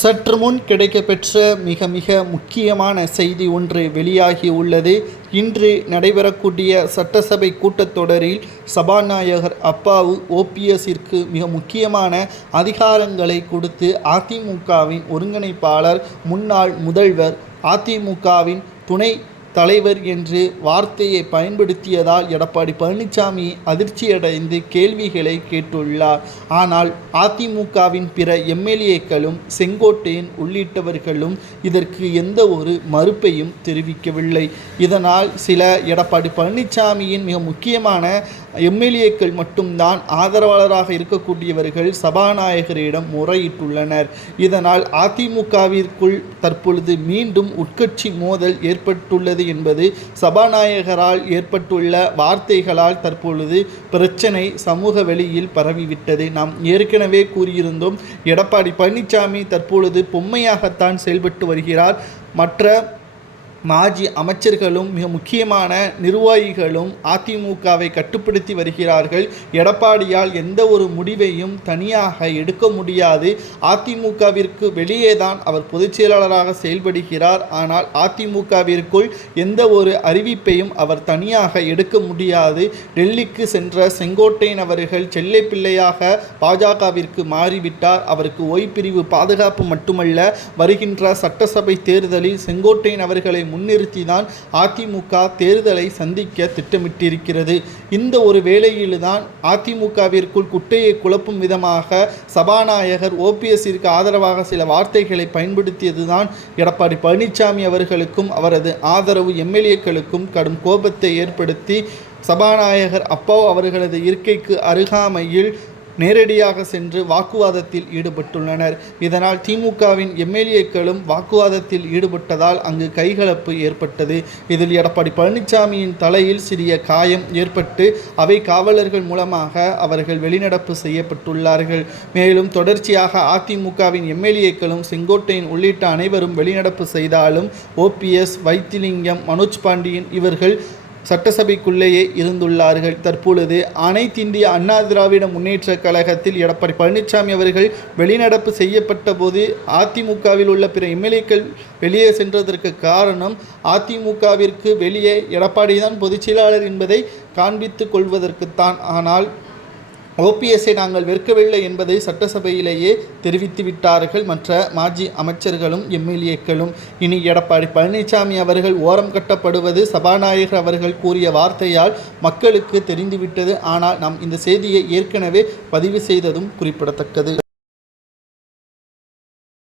சற்று முன் கிடைக்கப்பெற்ற மிக மிக முக்கியமான செய்தி ஒன்று வெளியாகி உள்ளது. இன்று நடைபெறக்கூடிய சட்டசபை கூட்டத்தொடரில் சபாநாயகர் அப்பாவு ஓபிஎஸ்ஸிற்கு மிக முக்கியமான அதிகாரங்களை கொடுத்து அதிமுகவின் ஒருங்கிணைப்பாளர் முன்னாள் முதல்வர் அதிமுகவின் துணை தலைவர் என்று வார்த்தையை பயன்படுத்தியதால் எடப்பாடி பழனிசாமி அதிர்ச்சியடைந்து கேள்விகளை கேட்டுள்ளார். ஆனால் அதிமுகவின் பிற எம்எல்ஏக்களும் செங்கோட்டையன் உள்ளிட்டவர்களும் இதற்கு எந்த ஒரு மறுப்பையும் தெரிவிக்கவில்லை. இதனால் சில எடப்பாடி பழனிசாமியின் மிக முக்கியமான எம்எல்ஏக்கள் மட்டும்தான் ஆதரவாளராக இருக்கக்கூடியவர்கள் சபாநாயகரிடம் முறையிட்டுள்ளனர். இதனால் அதிமுகவிற்குள் தற்பொழுது மீண்டும் உட்கட்சி மோதல் ஏற்பட்டுள்ளது என்பது சபாநாயகரால் ஏற்பட்டுள்ள வார்த்தைகளால் தற்பொழுது பிரச்சனை சமூக வெளியில் பரவிவிட்டது. நாம் ஏற்கனவே கூறியிருந்தோம் எடப்பாடி பழனிசாமி தற்பொழுது பொம்மையாகத்தான் செயல்பட்டு வருகிறார். மற்ற மாஜி அமைச்சர்களும் மிக முக்கியமான நிர்வாகிகளும் அதிமுகவை கட்டுப்படுத்தி வருகிறார்கள். எடப்பாடியால் எந்த ஒரு முடிவையும் தனியாக எடுக்க முடியாது. அதிமுகவிற்கு வெளியே தான் அவர் பொதுச் செயலாளராக செயல்படுகிறார். ஆனால் அதிமுகவிற்குள் எந்த ஒரு அறிவிப்பையும் அவர் தனியாக எடுக்க முடியாது. டெல்லிக்கு சென்ற செங்கோட்டையன் அவர்கள் செல்லை பிள்ளையாக பாஜகவிற்கு மாறிவிட்டார். அவருக்கு ஓய்பிரிவு பாதுகாப்பு மட்டுமல்ல வருகின்ற சட்டசபை தேர்தலில் செங்கோட்டையன் அவர்களை முன்னிறுத்தி தான் அதிமுக தேர்தலை சந்திக்க திட்டமிட்டிருக்கிறது. இந்த ஒரு வேளையில்தான் அதிமுகவிற்குள் குட்டையை குழப்பும் விதமாக சபாநாயகர் ஓபிஎஸ்ஸிற்கு ஆதரவாக சில வார்த்தைகளை பயன்படுத்தியதுதான் எடப்பாடி பழனிசாமி அவர்களுக்கும் அவரது ஆதரவு எம்எல்ஏக்களுக்கும் கடும் கோபத்தை ஏற்படுத்தி சபாநாயகர் அப்போ அவர்களது இருக்கைக்கு அருகாமையில் நேரடியாக சென்று வாக்குவாதத்தில் ஈடுபட்டுள்ளனர். இதனால் திமுகவின் எம்எல்ஏக்களும் வாக்குவாதத்தில் ஈடுபட்டதால் அங்கு கைகலப்பு ஏற்பட்டது. இதில் எடப்பாடி பழனிசாமியின் தலையில் சிறிய காயம் ஏற்பட்டு அவை காவலர்கள் மூலமாக அவர்கள் வெளிநடப்பு செய்யப்பட்டுள்ளார்கள். மேலும் தொடர்ச்சியாக அதிமுகவின் எம்எல்ஏக்களும் செங்கோட்டையின் உள்ளிட்ட அனைவரும் வெளிநடப்பு செய்தாலும் ஓபிஎஸ் வைத்திலிங்கம் மனோஜ் பாண்டியன் இவர்கள் சட்டசபைக்குள்ளேயே இருந்துள்ளார்கள். தற்பொழுது அனைத்திந்திய அண்ணா திராவிட முன்னேற்ற கழகத்தில் எடப்பாடி பழனிசாமி அவர்கள் வெளிநடப்பு செய்யப்பட்ட போது அதிமுகவில் உள்ள பிற எம்எல்ஏக்கள் வெளியே சென்றதற்கு காரணம் அதிமுகவிற்கு வெளியே எடப்பாடி தான் பொதுச் செயலாளர் என்பதை காண்பித்துக் கொள்வதற்குத்தான். ஆனால் ஓபிஎஸ்ஸை நாங்கள் வெறுக்கவில்லை என்பதை சட்டசபையிலேயே தெரிவித்து விட்டார்கள் மற்ற மாஜி அமைச்சர்களும் எம்எல்ஏக்களும். இனி எடப்பாடி பழனிசாமி அவர்கள் ஓரம் கட்டப்படுவது சபாநாயகர் அவர்கள் கூறிய வார்த்தையால் மக்களுக்கு தெரிந்துவிட்டது. ஆனால் நாம் இந்த செய்தியை ஏற்கனவே பதிவு செய்ததும் குறிப்பிடத்தக்கது.